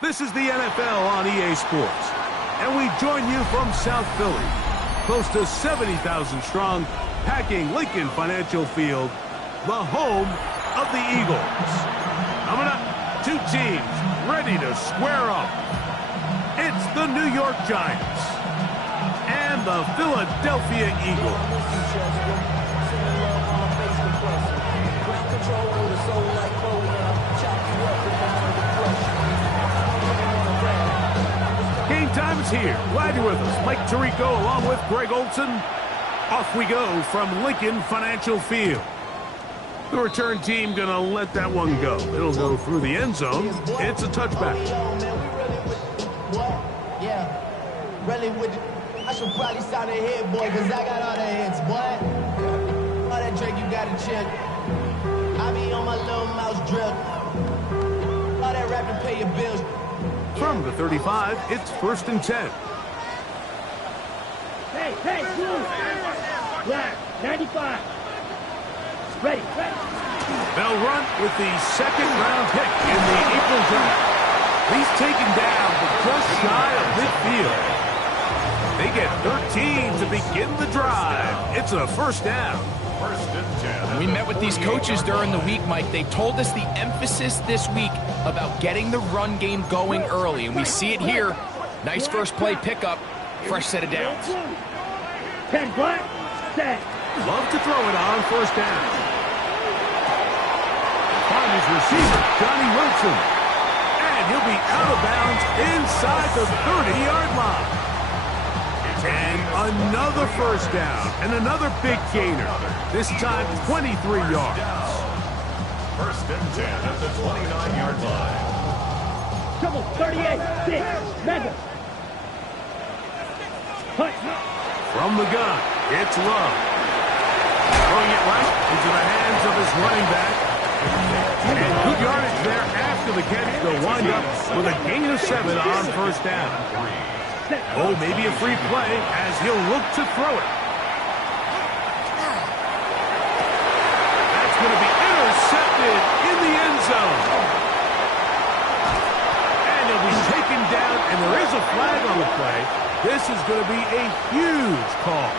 This is the NFL on EA Sports, and we join you from South Philly, close to 70,000 strong, packing Lincoln Financial Field, the home of the Eagles. Coming up, two teams ready to square off. It's the New York Giants and the Philadelphia Eagles. Game time is here. Glad you're with us. Mike Tirico along with Greg Olson. Off we go from Lincoln Financial Field. The return team going to let that one go. It'll go through the end zone. It's a touchback. I should probably sound a hit, boy, because I got all the hits, boy. All that Drake, you got to chill. I be on my little mouse drill. All that rapping, pay your bills. From the 35, it's 1st and 10. Hey, blue. Black, 95. Ready. They'll run with the second-round pick in the April draft. He's taken down but just shy of midfield. They get 13 to begin the drive. It's a first down. We met with these coaches during the week, Mike. They told us the emphasis this week about getting the run game going early, and we see it here. Nice first play pickup, fresh set of downs. 10 black, set. Love to throw it on first down. Find his receiver, Johnny Wilson. And he'll be out of bounds inside the 30-yard line. And another first down and another big gainer. This time 23 yards. 1st and 10 at the 29-yard line. Trouble, 38, 6, mega. Hut. From the gun, it's Love. Throwing it right into the hands of his running back. And good yardage there after the catch. They'll wind up with a gain of 7 on first down. Oh, maybe a free play as he'll look to throw it. That's going to be intercepted in the end zone. And he'll be taken down, and there is a flag on the play. This is going to be a huge call.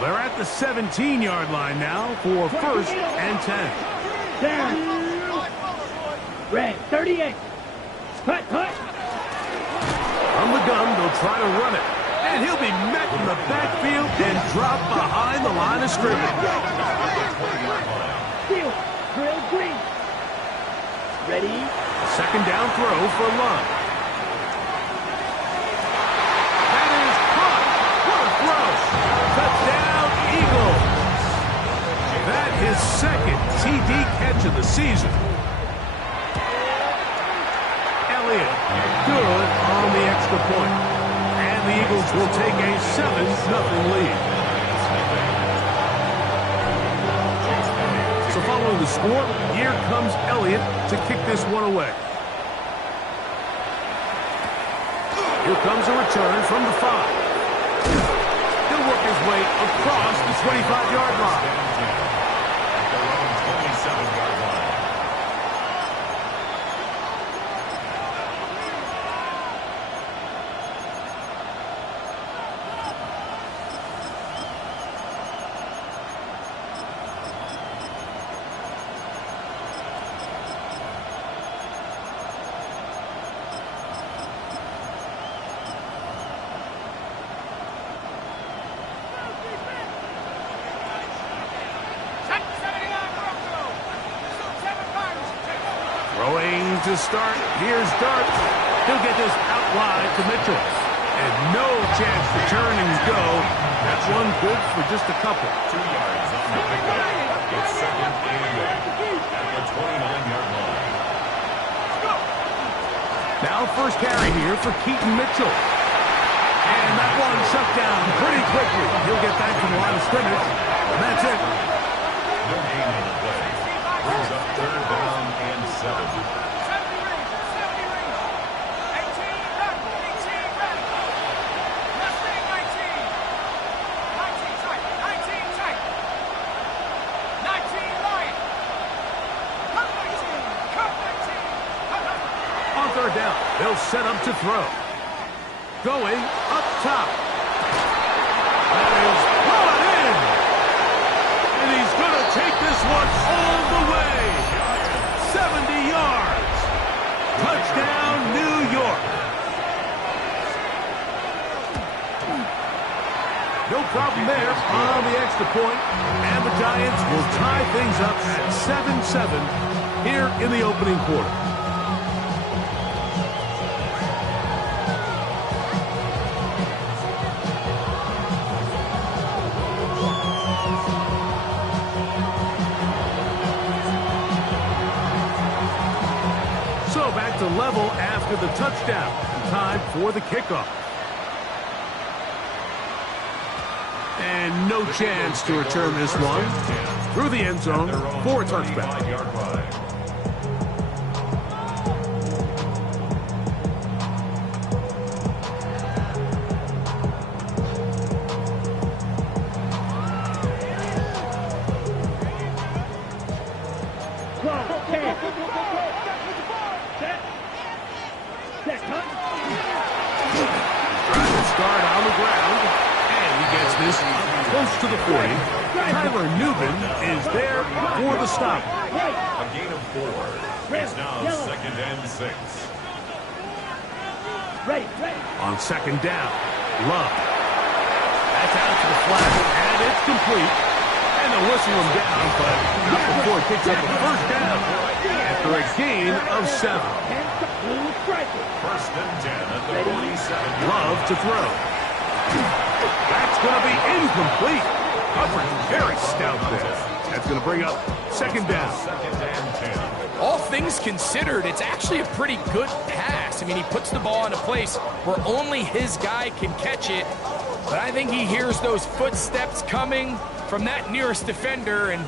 They're at the 17-yard line now for 1st and 10. Down. Red, 38. Hut. From the gun, they'll try to run it. And he'll be met in the backfield and dropped behind the line of scrimmage. Steal. Drill green. Ready. Second down throw for Love. That is caught. What a throw. Touchdown, Eagles. That is second TD catch of the season. Good on the extra point. And the Eagles will take a 7-0 lead. So following the score, here comes Elliott to kick this one away. Here comes a return from the 5. He'll work his way across the 25-yard line. At the 27-yard line. Throwing to start. Here's Dart. He'll get this out wide to Mitchell. And no chance to turn and go. That's one good for just a couple. 2 yards on the pickup. It's 2nd and 8 at the 29-yard line. Now first carry here for Keaton Mitchell. And that one shut down pretty quickly. He'll get back to the line of scrimmage. And that's it. No gain on the play. Brings up 3rd down and 7. set up to throw. Going up top. That is brought in. And he's going to take this one all the way. 70 yards. Touchdown, New York. No problem there on the extra point. And the Giants will tie things up at 7-7 here in the opening quarter. So back to level after the touchdown. Time for the kickoff. And no chance to return this one through the end zone for a touchback. Trying to start on the ground. Gets this close to the 40. Tyler Newman is there for the stop. A gain of 4. It's now 2nd and 6. On 2nd down, Love. That's out to the flat, and it's complete. And they'll whistle him down, but not before he picks up a first down after a gain of 7. 1st and 10 at the 47. Love to throw. That's going to be incomplete. Coverage very stout there. That's going to bring up 2nd down. 2nd and 10. All things considered, it's actually a pretty good pass. I mean, he puts the ball in a place where only his guy can catch it. But I think he hears those footsteps coming from that nearest defender, and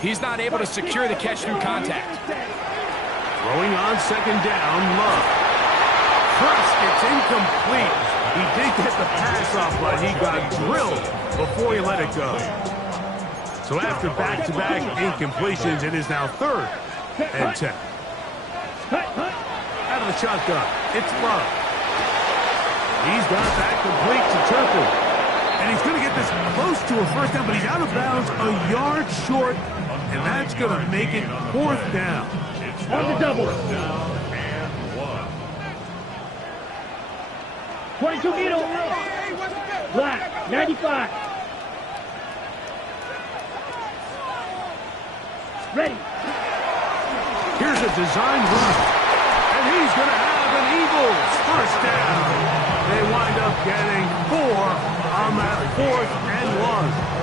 he's not able to secure the catch through contact. Throwing on 2nd down, Love. First, it's incomplete. He did get the pass off, but he got drilled before he let it go. So after back-to-back incompletions, it is now 3rd and 10. Out of the shotgun, it's Love. He's got that complete to Turpin. And he's going to get this close to a first down, but he's out of bounds a yard short, and that's going to make it 4th down. On the double. 22 middle. Black, 95. Ready. Here's a design run. And he's going to have an Eagles first down. They wind up getting 4 on that 4th and 1.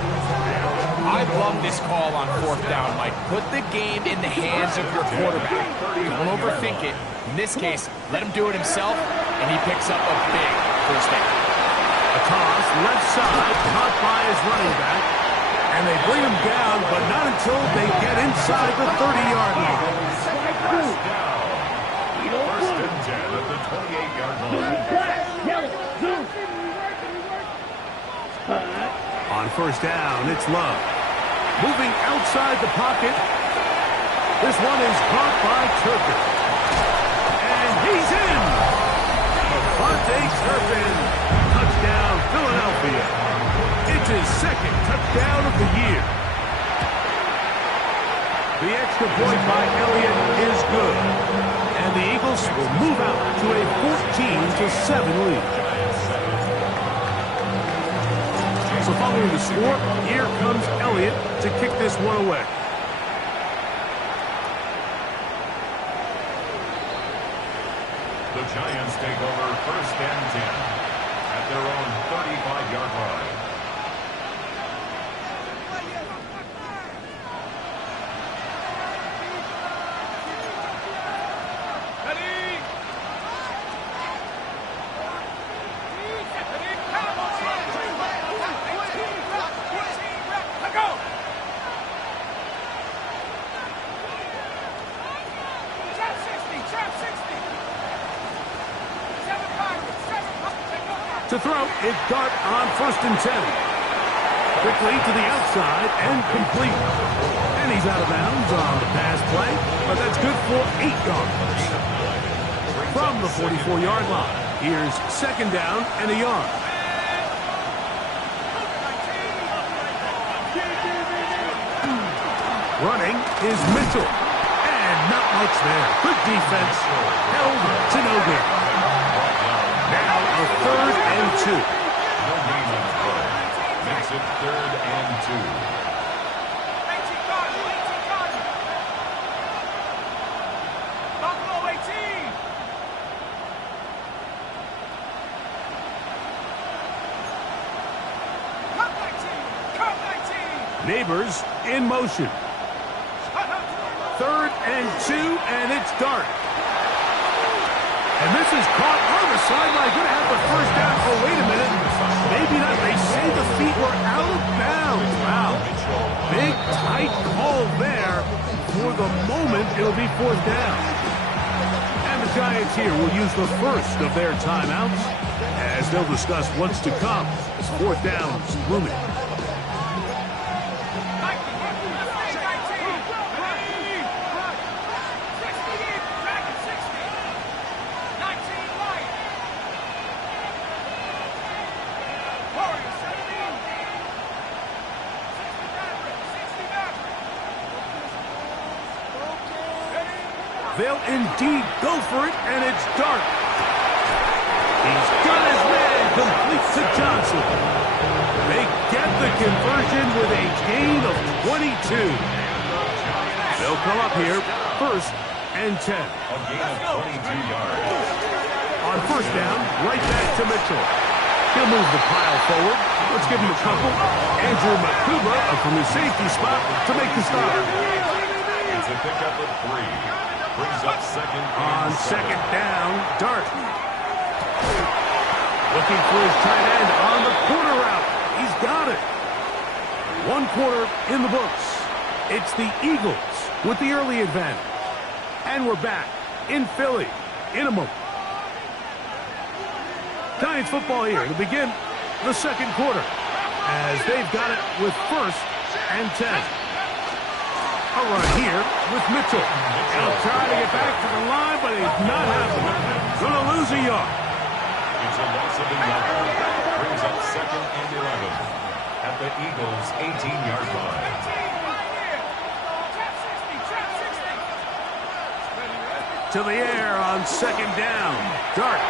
I love this call on 4th down, Mike. Put the game in the hands of your quarterback. Don't overthink it. In this case, let him do it himself, and he picks up a big first down. A toss, left side, caught by his running back. And they bring him down, but not until they get inside the 30-yard line. 1st and 10 at the 28-yard line. On 1st down, it's Love. Moving outside the pocket. This one is caught by Turpin. And he's in! Devontae Turpin. Touchdown, Philadelphia. It's his 2nd touchdown of the year. The extra point by Elliott is good. And the Eagles will move out to a 14-7 lead. So following the score, here comes Elliott to kick this one away. The Giants take over 1st and 10 at their own 35-yard line. To throw, it's Dart on 1st and 10. Quickly to the outside and complete. And he's out of bounds on the pass play, but that's good for 8 yards. from the 44-yard line. Here's second down and a yard. Running is Mitchell. And not much there. Good defense. Held to no gain. Now a 3rd and 2. No gain on the play. Makes it 3rd and 2. Neighbors in motion. 3rd and 2, and it's Dart. And this is caught on the sideline. Going to have the first down. Oh, wait a minute. Maybe not. They say the feet were out of bounds. Wow. Big, tight call there. For the moment, it'll be 4th down. And the Giants here will use the first of their timeouts as they'll discuss what's to come. 4th down's looming. They'll indeed go for it, and it's Dart. He's got his man, complete to Johnson. They get the conversion with a gain of 22. They'll come up here, 1st and 10. A gain of 22 yards. On 1st down, right back to Mitchell. He'll move the pile forward. Let's give him a couple. Andrew Makuba from his safety spot to make the stop. It's a pickup of 3. Brings up on 2nd down, Dart. Looking for his tight end on the corner route. He's got it. 1 quarter in the books. It's the Eagles with the early advantage. And we're back in Philly in a moment. Giants football here to begin the 2nd quarter as they've got it with 1st and 10. A run here with Mitchell. He'll try to get back to the line, but he's not happening. Going to lose a yard. It's a loss of 11. Brings up 2nd and 11 at the Eagles' 18-yard line. To the air on 2nd down. Dart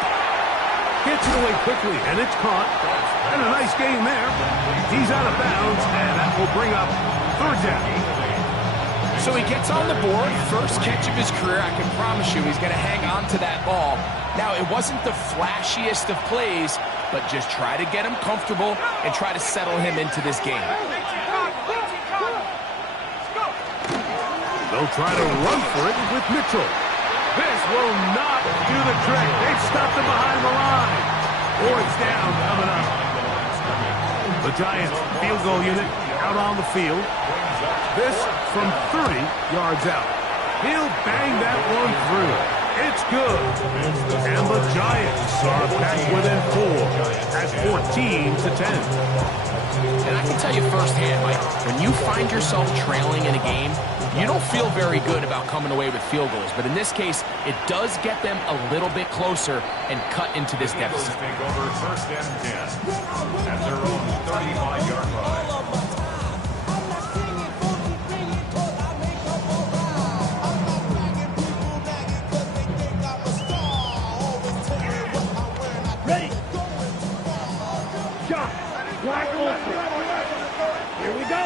gets it away quickly, and it's caught. And a nice gain there. He's out of bounds, and that will bring up 3rd down. So he gets on the board, first catch of his career. I can promise you he's going to hang on to that ball. Now, it wasn't the flashiest of plays, but just try to get him comfortable and try to settle him into this game. They'll try to run for it with Mitchell. This will not do the trick. They've stopped him behind the line. 4th down coming up. The Giants field goal unit out on the field. This from 30 yards out. He'll bang that one through. It's good. And the Giants are back within 4 at 14-10. And I can tell you firsthand, Mike, when you find yourself trailing in a game, you don't feel very good about coming away with field goals. But in this case, it does get them a little bit closer and cut into this deficit. Take over 1st and 10 at their own 35-yard line. Ready. Shot. Black ultra. Here we go.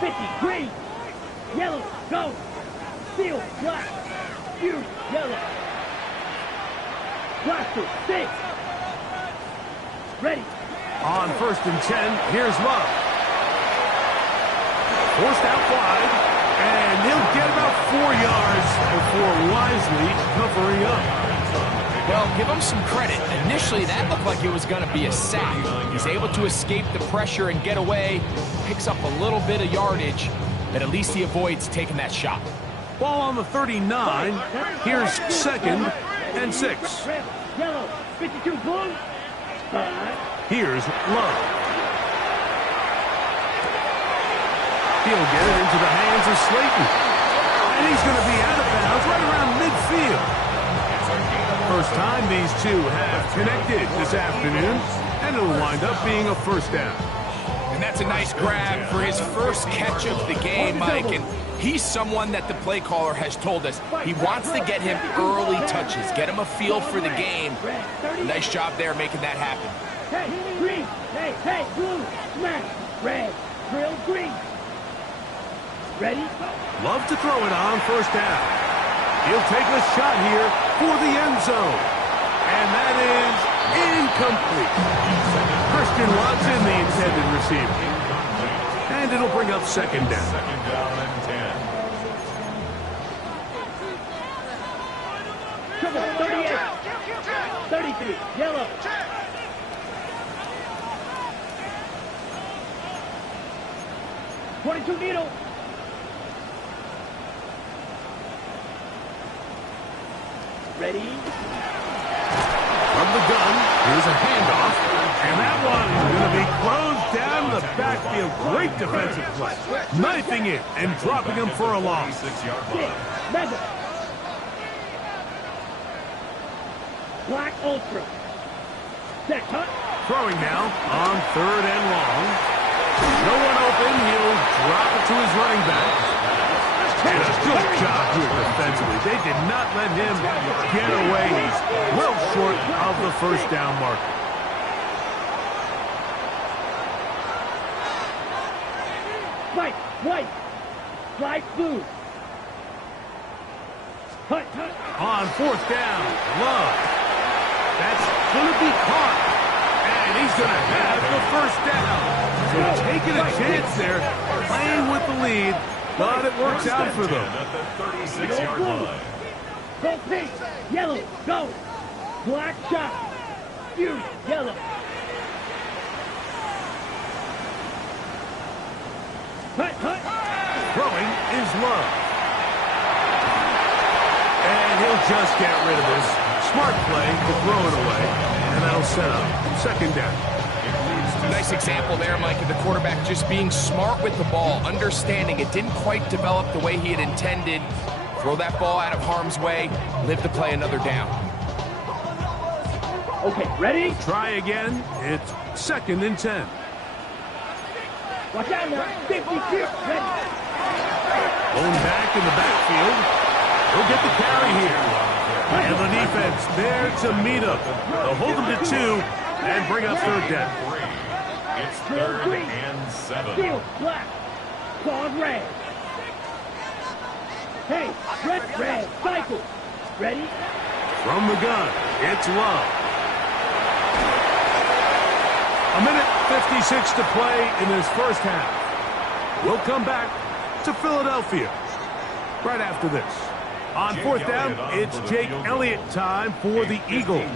50. Green. Yellow. Go. Steel. Black. Fuse. Yellow. Blaster. 6. Ready. On 1st and 10, here's Love. Forced out wide, and he'll get about 4 yards before wisely covering up. Well, give him some credit. Initially, that looked like it was going to be a sack. He's able to escape the pressure and get away, picks up a little bit of yardage, but at least he avoids taking that shot. Ball on the 39. Here's 2nd and 6. Red. Yellow. 52. Blue. Here's Love. He'll get it into the hands of Slayton. And he's going to be out of bounds right around midfield. First time these two have connected this afternoon, and it'll wind up being a first down. And that's a nice grab for his first catch of the game, Mike. And he's someone that the play caller has told us he wants to get him early touches, get him a feel for the game. Nice job there making that happen. Hey, green. Hey, blue. Smash. Red. Drill, green. Ready? Love to throw it on first down. He'll take a shot here for the end zone. And that is incomplete. Christian Watson, the intended receiver. And it'll bring up second down. Second down and 10. Come on, 38. 33. Yellow. .22 needle. Ready? From the gun, here's a handoff. And that one is going to be closed down in the backfield. Great defensive play. Knifing it and dropping him for a loss. 36-yard Six. line. Mega. Black Ultra. Set cut. Throwing now on third and long. No one open. He'll drop it to his running back. And a good job here defensively. They did not let him get away. He's well short of the first down marker. White. White. Light blue. Cut. On fourth down, Love. That's going to be caught. And he's going to have the first down. So taking a chance there, playing with the lead, but it works out for them. At the 36-yard line. Go pink. Yellow. Go. Black shot. Fury. Yellow. Cut. Throwing is Love. And he'll just get rid of this. Smart play to throw it away. And that'll set up second down. Nice example there, Mike, of the quarterback just being smart with the ball, understanding it didn't quite develop the way he had intended. Throw that ball out of harm's way, live to play another down. Okay, ready? Try again. It's second and 10. Watch out now. 50, ready. Going back in the backfield. He'll get the carry here. And the defense there to meet him. They'll hold him to 2 and bring up third down. It's third and 7. Steel, black. Clawed red. Hey, red, cycle. Ready? From the gun, it's Love. A minute 56 to play in this first half. We'll come back to Philadelphia right after this. On fourth down, it's Jake Elliott time for the Eagles.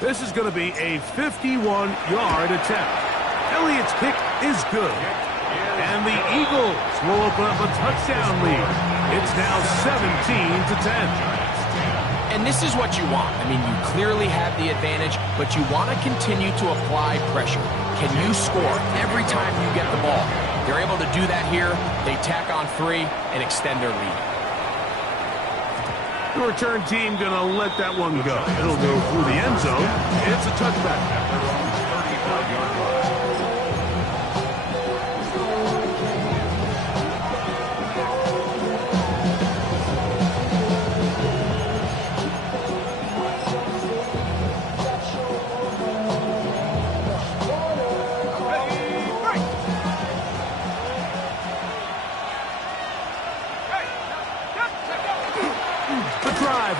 This is going to be a 51-yard attempt. Elliott's kick is good. And the Eagles will open up a touchdown lead. It's now 17-10. And this is what you want. I mean, you clearly have the advantage, but you want to continue to apply pressure. Can you score every time you get the ball? They're able to do that here. They tack on 3 and extend their lead. The return team going to let that one go. It'll go through the end zone. It's a touchback.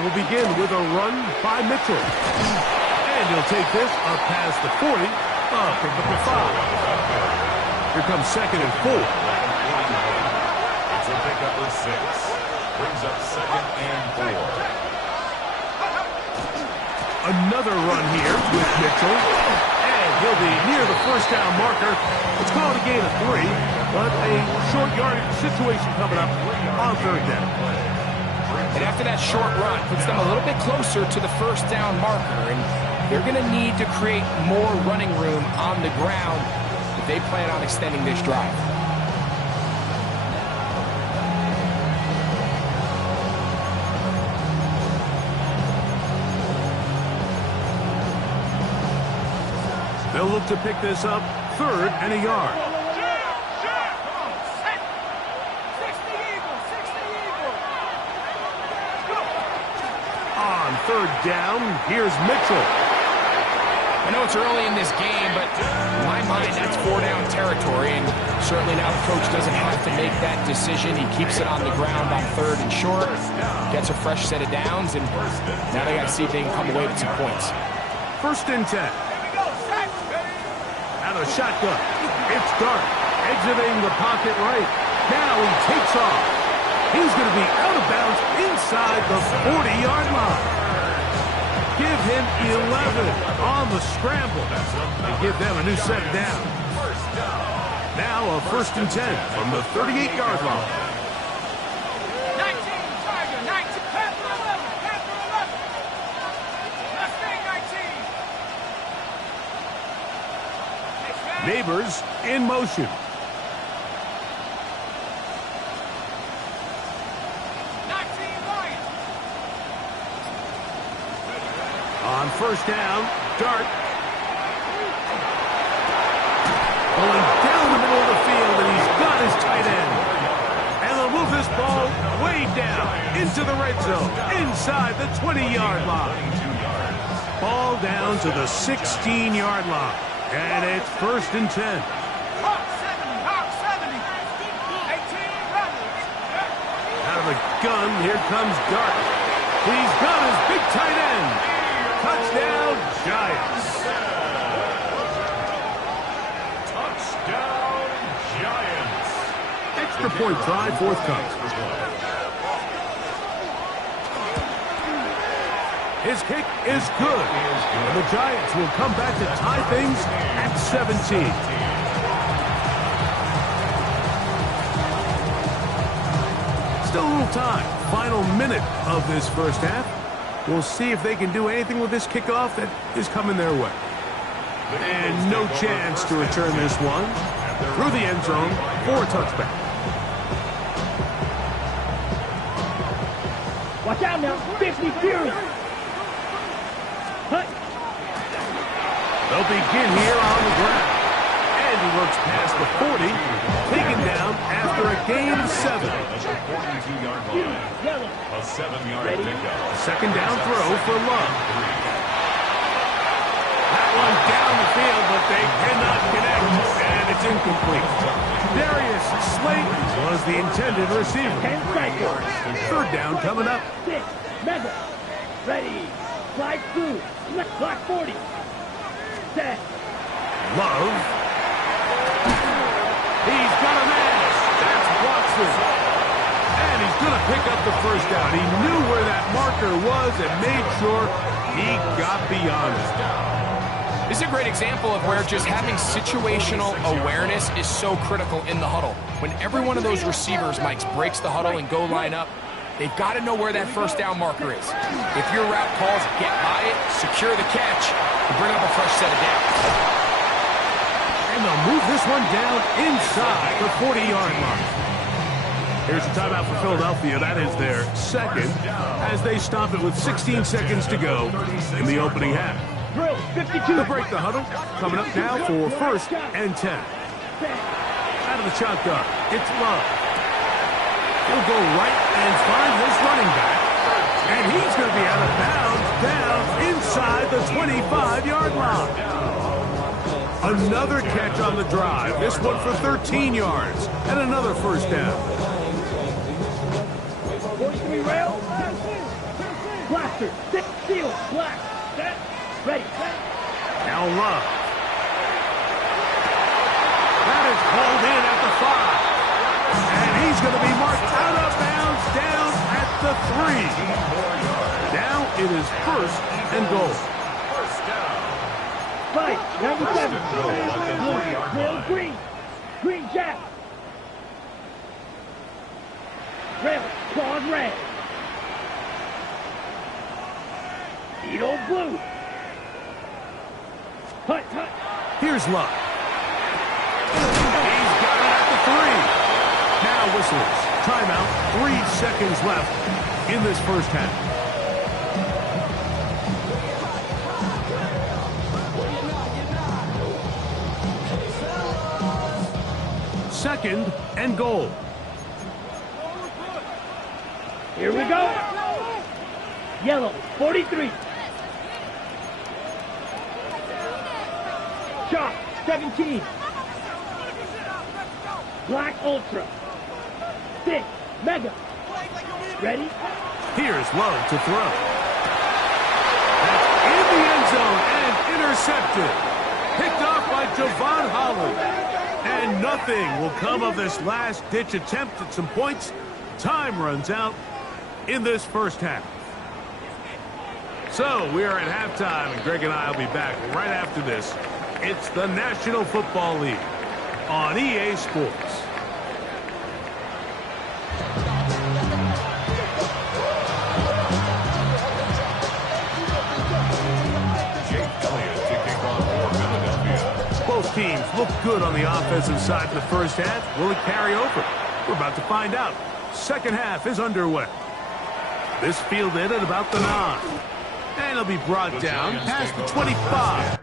Will begin with a run by Mitchell. And he'll take this up past the 40, up at the 5. Here comes second and 4. It's a pickup of 6. Brings up second and 4. Another run here with Mitchell. And he'll be near the first down marker. It's called a gain of 3, but a short yardage situation coming up on third down. And after that short run, puts them a little bit closer to the first down marker. And they're going to need to create more running room on the ground if they plan on extending this drive. They'll look to pick this up, 3rd and a yard. On 3rd down, here's Mitchell. I know it's early in this game, but in my mind, that's 4-down territory, and certainly now the coach doesn't have to make that decision. He keeps it on the ground on 3rd and short, gets a fresh set of downs, and now they got to see if they can come away with some points. 1st and 10. Out of shotgun. It's Dart, exiting the pocket right. Now he takes off. He's going to be out of bounds inside the 40-yard line. Give him 11 on the scramble and give them a new set down. Now a 1st and 10 from the 38-yard line. 19, Tiger, 19, Panther 11, Panther 11. Mustang 19. Neighbors in motion. 19, Lions. On 1st down, Dart. Going down the middle of the field, and he's got his tight end. And they'll move this ball way down into the red zone, inside the 20-yard line. Ball down to the 16-yard line. And it's 1st and 10. Hawk 70, Hawk 70. 18, Rebels. Out of the gun, here comes Dart. He's got his big tight end. Touchdown, Giants. Touchdown, Giants. Extra point try, 4th comes. His kick is good. And the Giants will come back to tie things at 17. Still a little time. Final minute of this 1st half. We'll see if they can do anything with this kickoff that is coming their way. And no chance to return this one. Through the end zone for a touchback. Watch out now, 50 Fury. Hut. They'll begin here on the ground. And he looks past the 40, taken down after a gain of 7. 42-yard line. A 7-yard pickup. 2nd down throw for Love. That one down the field, but they cannot connect, and it's incomplete. Darius Slayton was the intended receiver. 10 seconds. 3rd down coming up. 6, Mega. Ready. Slide through. Clock 40. Set. Love. He's got a man. That's Watson. And he's going to pick up the 1st down. He knew where that marker was and made sure he got beyond it. This is a great example of where just having situational awareness is so critical in the huddle. When every one of those receivers, Mike, breaks the huddle and go line up, they've got to know where that 1st down marker is. If your route calls, get by it, secure the catch, and bring up a fresh set of downs. And they'll move this one down inside the 40-yard line. Here's a timeout for Philadelphia. That is their 2nd as they stop it with 16 seconds to go in the opening half. Drill 52. To break the huddle, coming up now for 1st and 10. Out of the shotgun, it's Love. He'll go right and find his running back. And he's going to be out of bounds down inside the 25-yard line. Another catch on the drive. This one for 13 yards and another 1st down. 43 rail. Blaster. Six seal. Black. Set. Ready. Set. Now Love. That is called in at the 5. And he's going to be marked out of bounds down at the 3. Now it is 1st and goal. Right. 97. Rail green. Green jack. Rail. Clawed red. Edo blue. Hut, hut. Here's Love. He's got it at the 3. Now whistles. Timeout. 3 seconds left in this 1st half. 2nd and goal. Here we go. Yellow, 43. Chalk, 17. Black Ultra. 6, Mega. Ready? Here's Love to throw. That's in the end zone and intercepted. Picked off by Javon Holland. And nothing will come of this last-ditch attempt at some points. Time runs out in this first half. So we are at halftime, and Greg and I will be back right after this. It's the National Football League on EA Sports. Both teams look good on the offensive side in the first half. Will it carry over? We're about to find out. Second half is underway. This fielded at about the 9. And it'll be brought down past the 25.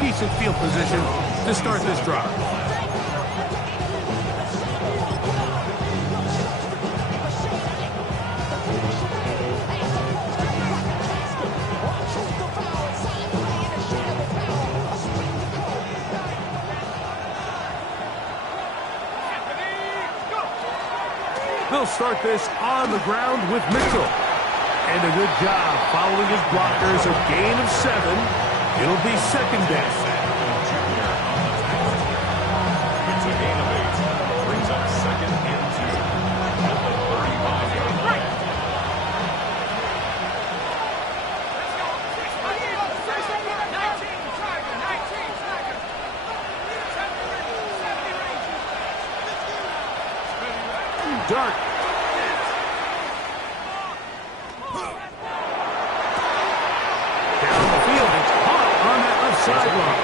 Decent field position to start this drive. They'll start this on the ground with Mitchell. And a good job following his blockers, a gain of 7. It'll be second down. It's a gain of 8. Brings up 2nd and 2 at the 35-yard line. Dark. Down the field, it's caught on that left sideline.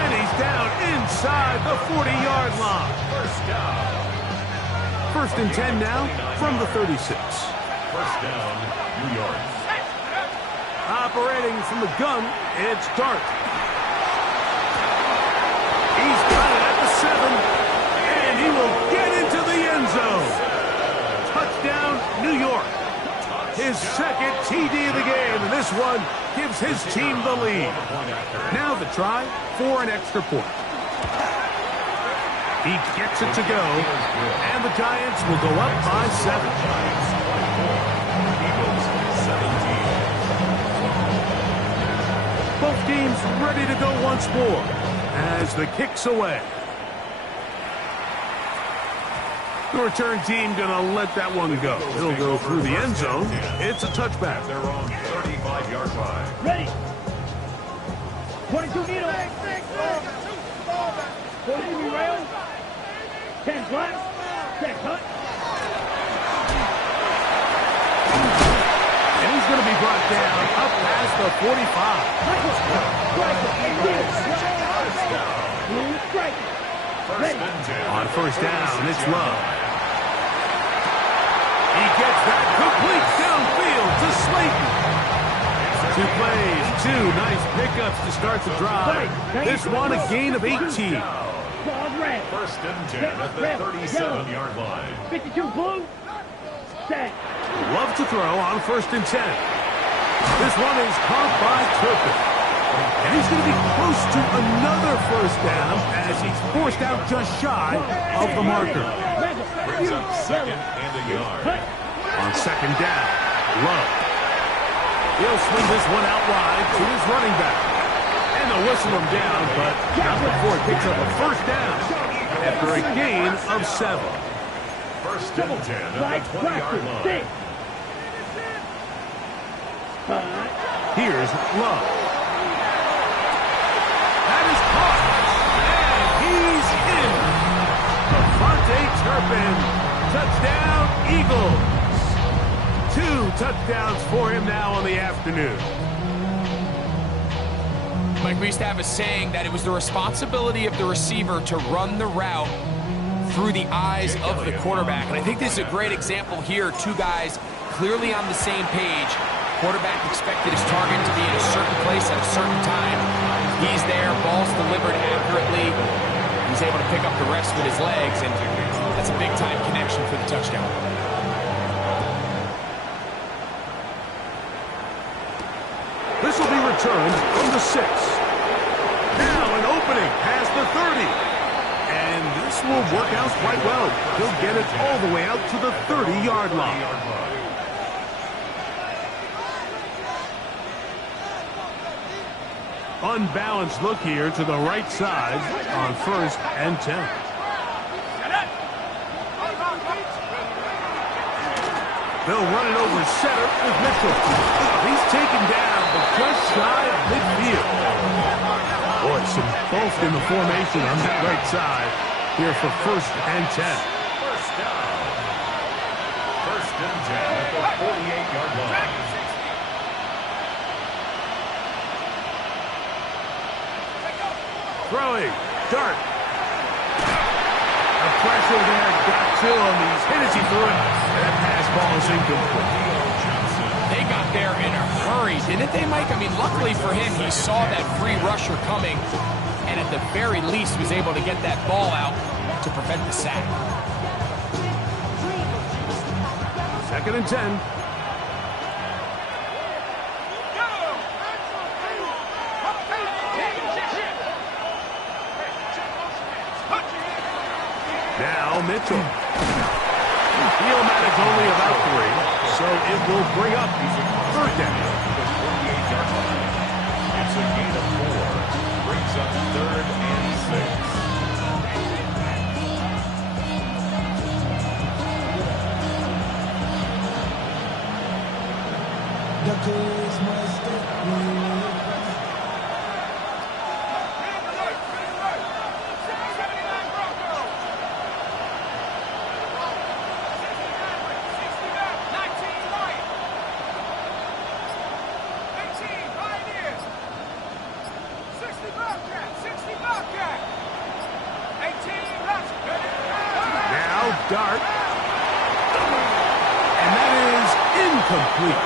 And he's down inside the 40-yard line. First down. First and 10 now from the 36. First down, New York. Operating from the gun, it's Dart. He's got it at the 7. And he will get into the end zone. Touchdown, New York. His second TD of the game, and this one gives his team the lead. Now the try for an extra point. He gets it to go, and the Giants will go up by 7. Eagles 17. Both teams ready to go once more as the kick's away. The return team going to let that one go. It'll go through the end zone. It's a touchback. They're on 35-yard line. Ready. 22 needle. 43 rail. 10 flat. 10 cut. And he's going to be brought down up past the 45. Ready. On first down, it's Love. He gets that complete downfield to Slayton. 2 plays, 2 nice pickups to start the drive. This one a gain of 18. First and 10 at the 37-yard line. 52 blue. Set. Love to throw on first and 10. This one is caught by Turpin. And he's going to be close to another first down as he's forced out just shy of the marker. Brings up 2nd and a yard. On second down, Love. He'll swing this one out wide to his running back. And they'll whistle him down, but not before he picks up a first down after a gain of 7. First and 10 at the 20-yard line. Here's Love. That is caught. And he's in. Devontae Turpin. Touchdown, Eagles. 2 touchdowns for him now on the afternoon. Mike, we used to have a saying that it was the responsibility of the receiver to run the route through the eyes of the quarterback. And I think this is a great example here. Two guys clearly on the same page. Quarterback expected his target to be in a certain place at a certain time. He's there, ball's delivered accurately. He's able to pick up the rest with his legs, and that's a big-time connection for the touchdown. This will be returned from the 6. Now an opening past the 30. And this will work out quite well. He'll get it all the way out to the 30-yard line. Unbalanced look here to the right side on 1st and 10. They'll run it over center with Mitchell. He's taken down, but just shy of midfield. Boy, some bulk in the formation on that right side here for 1st and 10. First down. 1st and 10 at the 48-yard line. Throwing, Dart. The pressure there got to him. He's hit as he threw it. And that pass ball is incomplete. They got there in a hurry, didn't they, Mike? I mean, luckily for him, he saw that free rusher coming, and at the very least was able to get that ball out to prevent the sack. 2nd and 10. Now Mitchell. Heelmatic's only about 3, so it will bring up 3rd down. It's a gain of 4. Brings up 3rd and 6. Dart. And that is incomplete.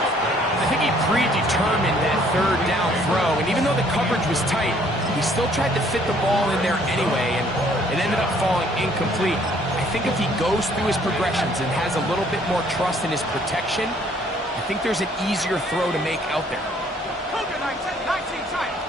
I think he predetermined that 3rd down throw, and even though the coverage was tight, he still tried to fit the ball in there anyway, and it ended up falling incomplete. I think if he goes through his progressions and has a little bit more trust in his protection, I think there's an easier throw to make out there. 19 tight.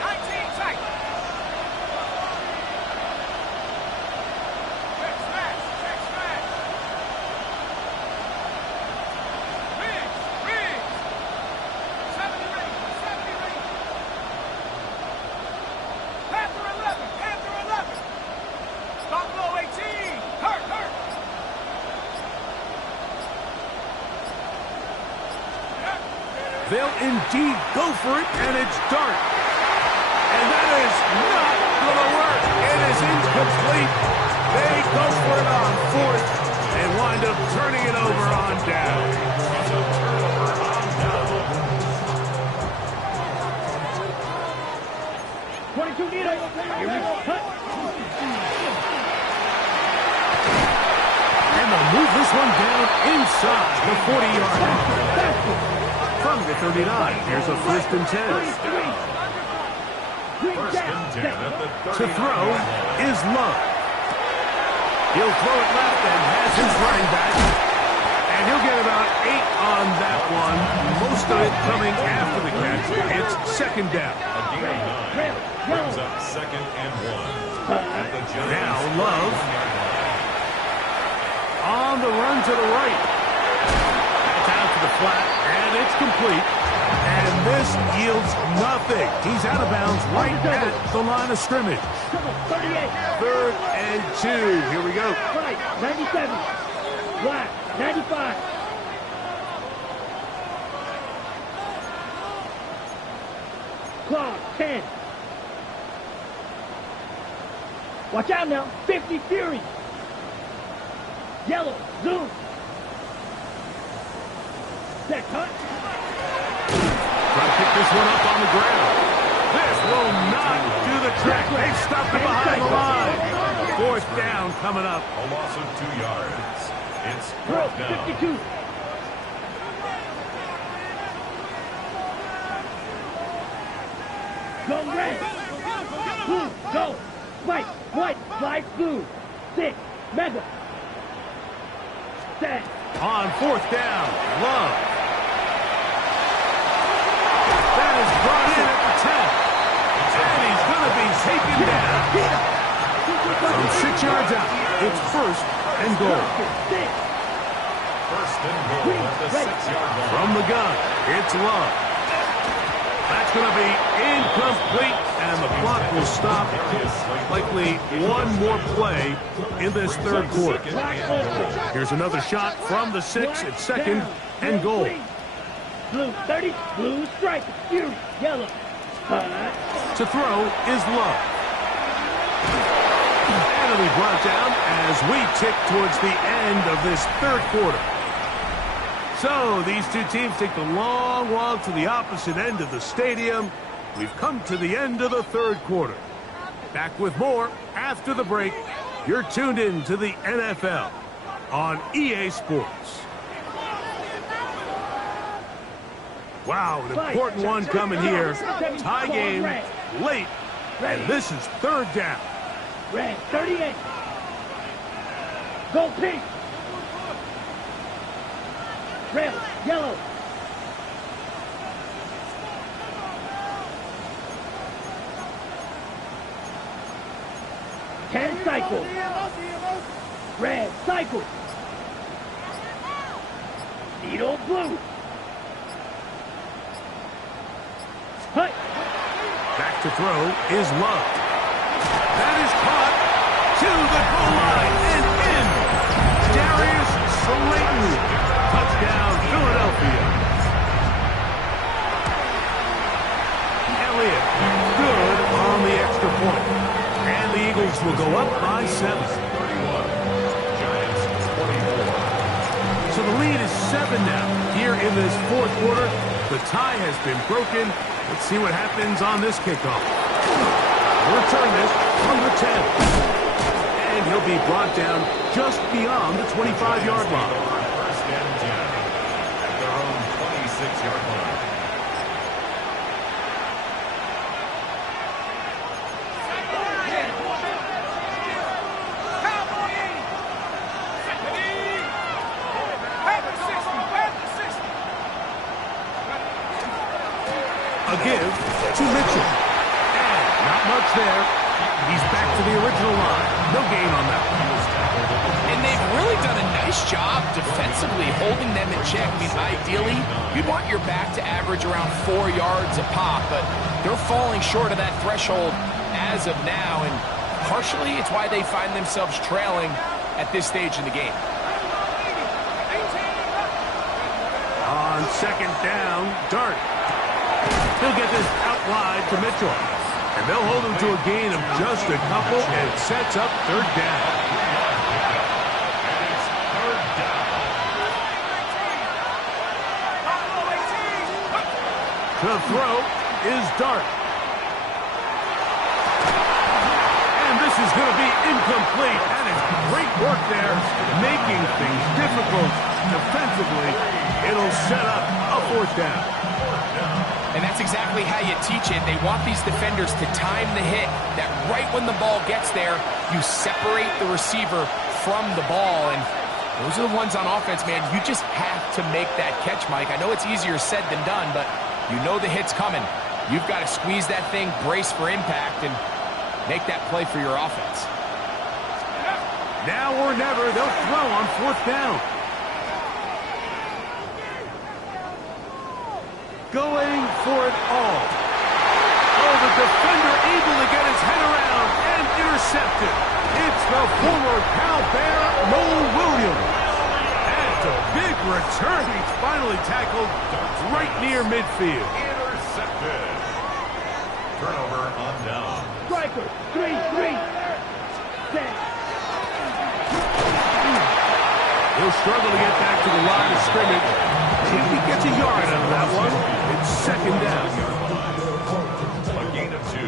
They'll indeed go for it, and it's Dart. And that is not going to work. It is incomplete. They go for it on 4th and wind up turning it over on down. It's a turnover on down. 22 meters. Here we go. And they'll move this one down inside the 40-yard line. From the 39, here's a 1st and 10. 1st and 10 at the 30. To throw is Love. He'll throw it left and has his running back. And he'll get about 8 on that one. Most of it coming after the catch. It's 2nd down. A gain of 9. Brings up 2nd and 1. At the Giants. Now Love on the run to the right. That's out to the flat, and it's complete. And this yields nothing. He's out of bounds right at the line of scrimmage. 3rd and 2. Here we go. Right, 97. Black, 95. Clock, 10. Watch out now. 50 Fury. Yellow, zoom. Set, cut. Try to pick this one up on the ground. This will not do the trick. They've stopped it behind the line. Fourth down coming up. A loss of 2 yards. It's fourth down. 52. Go red. Blue, go. White, flies blue. 6, mega. 10. On fourth down, Love. That is brought in at the 10. And he's going to be taken down. From 6 yards out, it's first and goal. First and goal at the 6-yard line. From the gun, it's Love. That's going to be incomplete, and the clock will stop. Likely one more play in this third quarter. Here's another shot from the 6 at second and goal. Blue 30, blue strike, fury, yellow. To throw is Love. And it'll be brought down as we tick towards the end of this third quarter. So these two teams take the long walk to the opposite end of the stadium. We've come to the end of the third quarter. Back with more after the break. You're tuned in to the NFL on EA Sports. Wow, an important one coming here. Tie game, late, and this is third down. Red 38. Go pink. Red, yellow. Ten cycles. Red cycle. Needle blue. Hut. Back to throw is Love. That is caught to the goal line and in. Darius Slayton. Touchdown, Philadelphia. Elliott, good on the extra point. And the Eagles will go up by 7. 31. Giants 24. So the lead is 7 now. Here in this fourth quarter, the tie has been broken. Let's see what happens on this kickoff. Return this from the 10. And he'll be brought down just beyond the 25-yard line. First and 10 at their own 26-yard line. A give to Mitchell. And not much there. He's back to the original line. No gain on that one. And they've really done a nice job defensively holding them in check. I mean, ideally, you'd want your back to average around 4 yards a pop, but they're falling short of that threshold as of now, and partially it's why they find themselves trailing at this stage in the game. On second down, Dart. He'll get this out wide to Mitchell. And they'll hold him to a gain of just a couple, and it sets up third down. And it's third down. To throw is Dart. And this is going to be incomplete. That is great work there, making things difficult defensively. It'll set up a fourth down. And that's exactly how you teach it. They want these defenders to time the hit, that right when the ball gets there, you separate the receiver from the ball. And those are the ones on offense, man. You just have to make that catch, Mike. I know it's easier said than done, but you know the hit's coming. You've got to squeeze that thing, brace for impact, and make that play for your offense. Now or never, they'll throw on fourth down. Going for it all. Oh, the defender able to get his head around and intercepted. It's the former Cal Bear, Noel Williams. That's a big return. He's finally tackled right near midfield. Intercepted. Turnover on down. Striker, 3-3. Set. He'll struggle to get back to the line of scrimmage. If he gets a yard out of that one, it's second down. A gain of 2.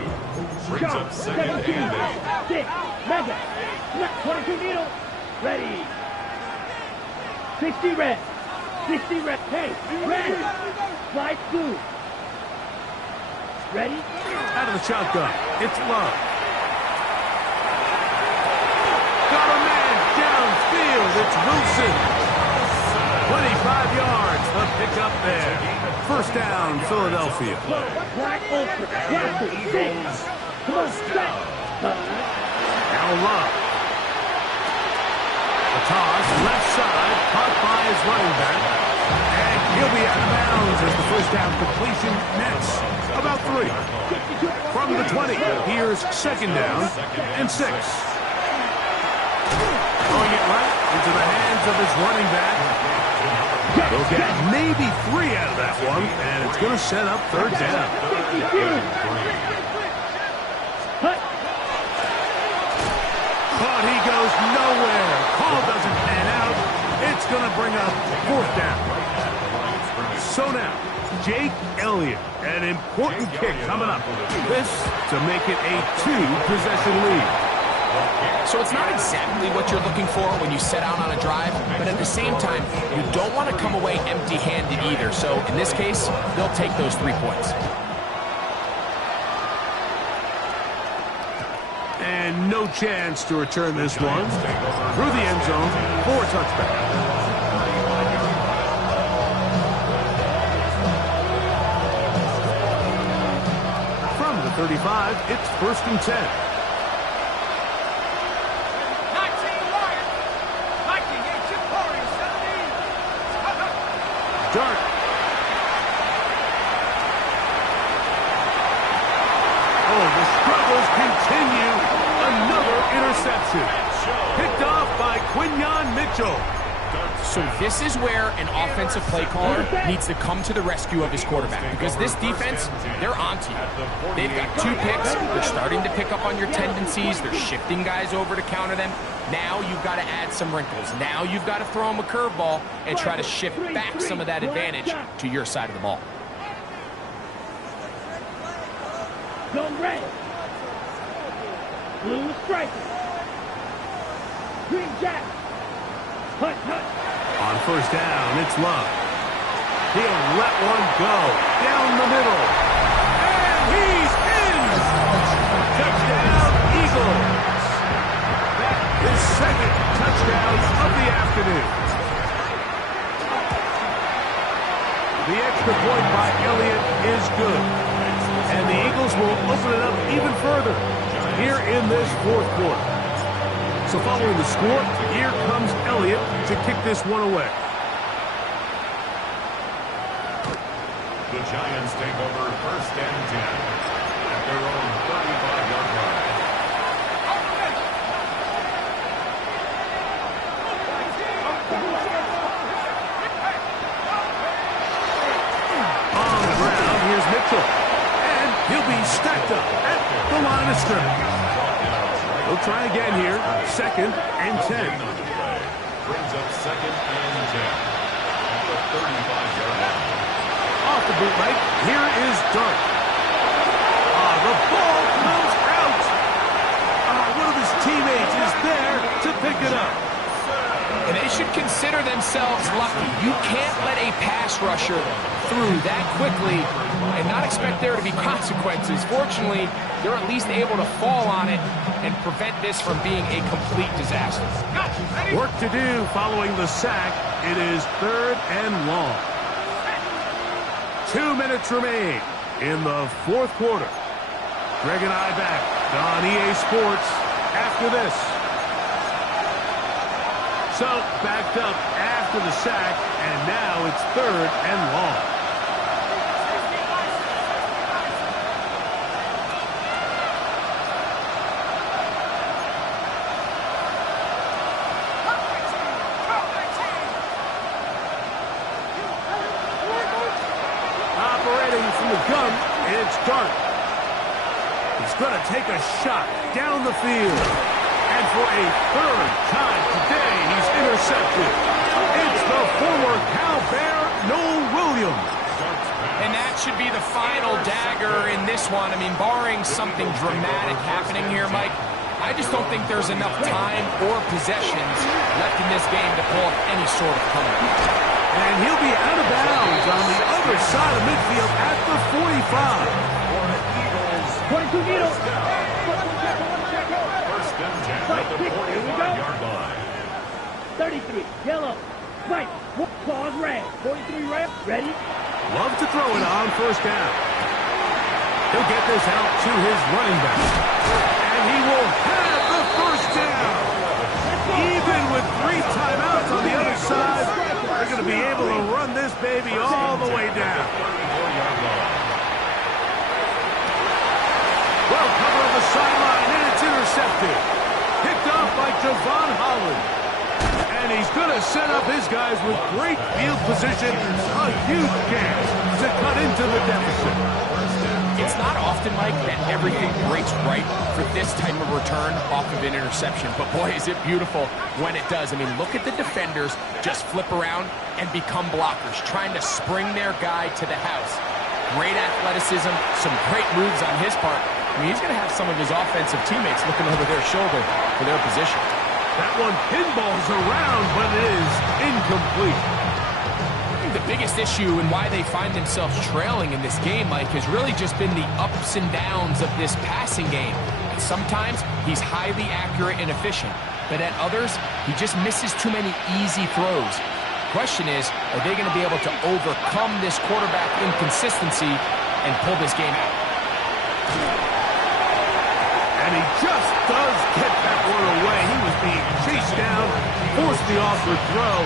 Mega. 22 needle. Ready. 60 red. 60 red. Hey, red. Slide blue. Ready? Out of the shotgun. It's Love. Got a man downfield. It's Wilson. 25 yards. The pickup there. First down, Philadelphia. Black ultra. Blaster. 6. Come on, set. Now Love. The toss, left side, caught by his running back. And he'll be out of bounds as the first down completion nets. About 3. From the 20, here's second down and 6. Throwing it right into the hands of his running back. They'll get maybe 3 out of that one, and it's going to set up third down. But he goes nowhere. Call doesn't pan out. It's going to bring up fourth down. So now, Jake Elliott, an important kick coming up. This to make it a 2-possession lead. So it's not exactly what you're looking for when you set out on a drive, but at the same time, you don't want to come away empty-handed either. So in this case, they'll take those 3 points. And no chance to return this one. Through the end zone for a touchback. From the 35, it's first and 10. Dart. Oh, the struggles continue. Another interception. Picked off by Quinyon Mitchell. So this is where an offensive play caller needs to come to the rescue of his quarterback, because this defense, they're onto you. They've got 2 picks. They're starting to pick up on your tendencies. They're shifting guys over to counter them. Now you've got to add some wrinkles. Now you've got to throw them a curveball and try to shift back some of that advantage to your side of the ball. Go red. Blue striker. Green jack. Hut, hut. On first down, it's Love. He'll let one go down the middle. And he's in! Touchdown, Eagles! That is second touchdown of the afternoon. The extra point by Elliott is good. And the Eagles will open it up even further here in this fourth quarter. So following the score, here comes Elliott to kick this one away. The Giants take over first and 10 at their own 35-yard line. On the ground, here's Mitchell. And he'll be stacked up at the line of scrimmage. He'll try again here. Second and 10. Brings up second and 10 at the 35-yard line. Off the bootleg, here is Dart. The ball comes out. One of his teammates is there to pick it up. And they should consider themselves lucky. You can't let a pass rusher through that quickly and not expect there to be consequences. Fortunately, they're at least able to fall on it and prevent this from being a complete disaster. Work to do following the sack. It is third and long. 2 minutes remain in the fourth quarter. Greg and I back on EA Sports after this. So, backed up after the sack, and now it's third and long. Operating from the gun, it's Dart. He's going to take a shot down the field. And for a third time today, he's intercepted. It's the former Cal Bear, Noel Williams. And that should be the final dagger in this one. I mean, barring something dramatic happening here, Mike, I just don't think there's enough time or possessions left in this game to pull off any sort of comeback. And he'll be out of bounds on the other side of midfield at the 45. 22 Needle. First and 10 at the 45-yard line. 33, yellow. Right, pause, red. 43, red. Ready? Love to throw it on first down. He'll get this out to his running back. And he will have the first down. Even with 3 timeouts on the other side, they're going to be able to run this baby all the way down. Well, cover on the sideline, and it's intercepted. Picked off by Javon Holland. And he's going to set up his guys with great field position. A huge chance to cut into the deficit. It's not often, Mike, that everything breaks right for this type of return off of an interception. But boy, is it beautiful when it does. I mean, look at the defenders just flip around and become blockers, trying to spring their guy to the house. Great athleticism, some great moves on his part. I mean, he's going to have some of his offensive teammates looking over their shoulder for their position. That one pinballs around, but it is incomplete. I think the biggest issue and why they find themselves trailing in this game, Mike, has really just been the ups and downs of this passing game. And sometimes he's highly accurate and efficient, but at others, he just misses too many easy throws. Question is, are they going to be able to overcome this quarterback inconsistency and pull this game out? And he just does get that one away. He was being chased down, forced the awkward throw.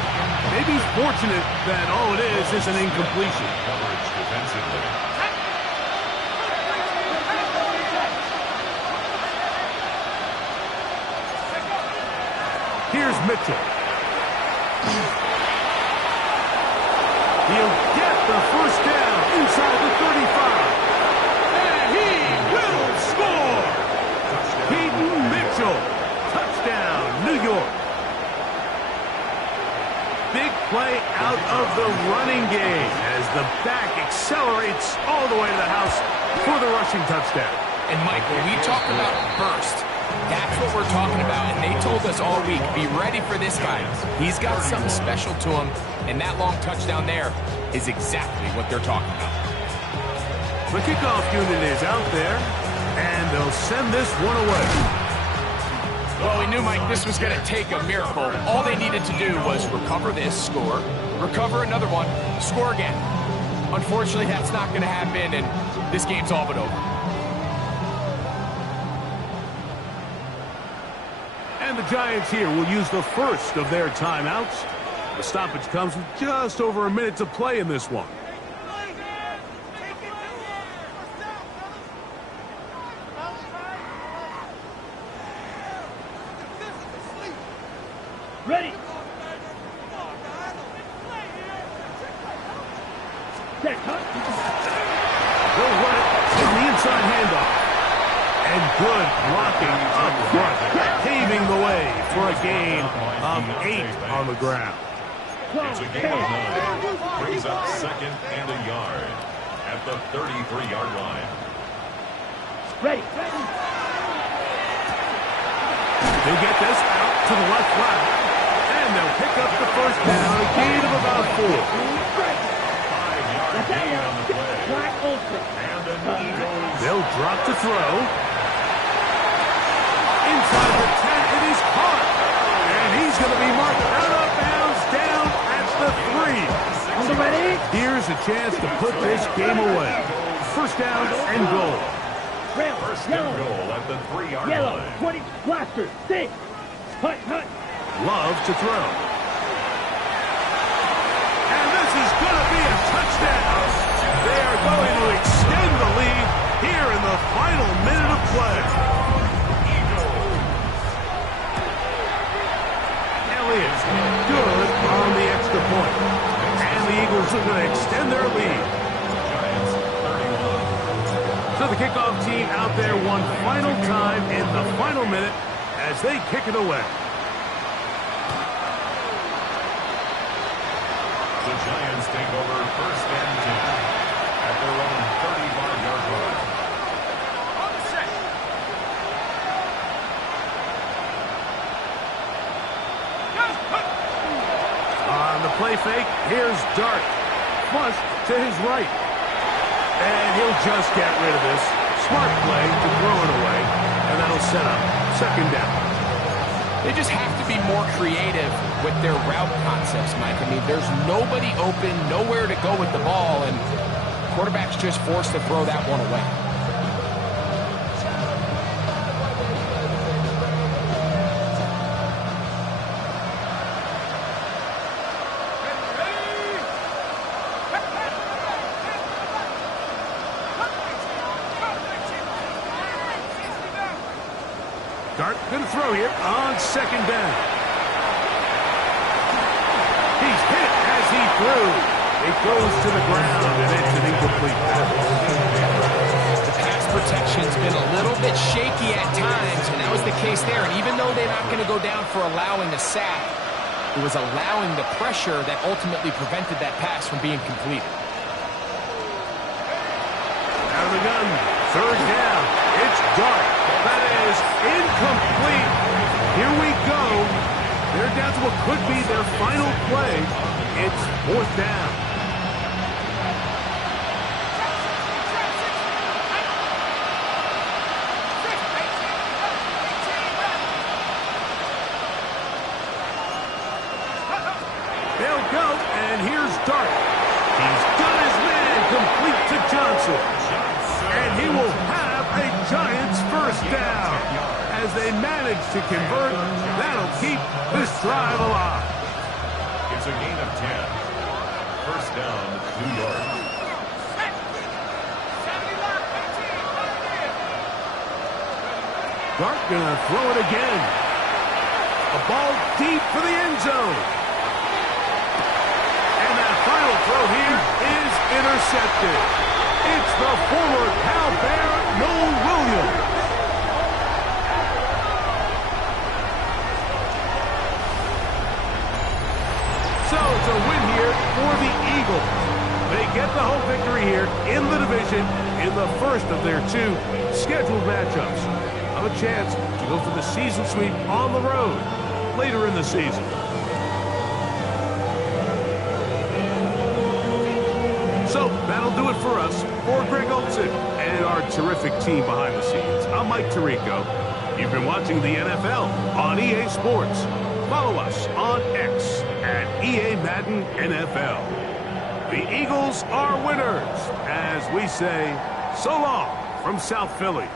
Maybe he's fortunate that all it is an incompletion. Coverage defensively. Here's Mitchell. He'll get the first down inside the 35. And he will score! Peyton Mitchell. Touchdown, New York. Big play out of the running game as the back accelerates all the way to the house for the rushing touchdown. And Mike, when we talk about burst, that's what we're talking about. And they told us all week, be ready for this guy. He's got something special to him, and that long touchdown there is exactly what they're talking about. The kickoff unit is out there, and they'll send this one away. Well, we knew, Mike, this was going to take a miracle. All they needed to do was recover this, score, recover another one, score again. Unfortunately, that's not going to happen, and this game's all but over. And the Giants here will use the first of their timeouts. The stoppage comes with just over a minute to play in this one. Ready. Set, cut. They'll run it on the inside handoff. And good blocking up front, paving the way for a gain of 8 on the ground. It's a gain of 9. Brings up second and a yard at the 33-yard line. Ready. They'll get this out to the left flat. And they'll pick up the first down, a gain of about 4. 5-yard gain on the play. Black ultra. And the Eagles. They'll drop to throw. Inside the 10, it is caught. And he's going to be marked out of bounds down at the 3. On the ready. Here's a chance to put this game away. First down and goal. Rail. First and Yellow. goal at the 3-yard Yellow. line. 20. Blaster. 6. Hut, hut. Love to throw. And this is going to be a touchdown. They are going to extend the lead here in the final minute of play. Elliott, good on the extra point. And the Eagles are going to extend their lead. Giants 31. So the kickoff team out there one final time in the final minute as they kick it away. The Giants take over first and 10 at their own 35-yard line. Here's Dart. Flush to his right. And he'll just get rid of this. Smart play to throw it away. And that'll set up second down. They just have to be more creative with their route concepts, Mike. I mean, there's nobody open, nowhere to go with the ball, and quarterback's just forced to throw that one away. Dart going to throw here on second down. He's hit as he threw. It goes to the ground, and it's an incomplete pass. The pass protection's been a little bit shaky at times, and that was the case there. And even though they're not going to go down for allowing a sack, it was allowing the pressure that ultimately prevented that pass from being completed. Out of the gun, third down. It's Dart. That is incomplete. Here we go. They're down to what could be their final play. It's fourth down. They'll go, and here's Dart. He's got his man complete to Johnson. And he will have a Giants first down. As they manage to convert, that'll keep this drive alive. It's a gain of 10. First down, New York. Dart gonna throw it again. A ball deep for the end zone. And that final throw here is intercepted. It's the former Cal Bear, Noel Williams. So it's a win here for the Eagles. They get the home victory here in the division in the first of their two scheduled matchups. Have a chance to go for the season sweep on the road later in the season. So that'll do it for us. For Greg Olson and our terrific team behind the scenes, I'm Mike Tirico. You've been watching the NFL on EA Sports. Follow us on X at EA Madden NFL. The Eagles are winners, as we say so long from South Philly.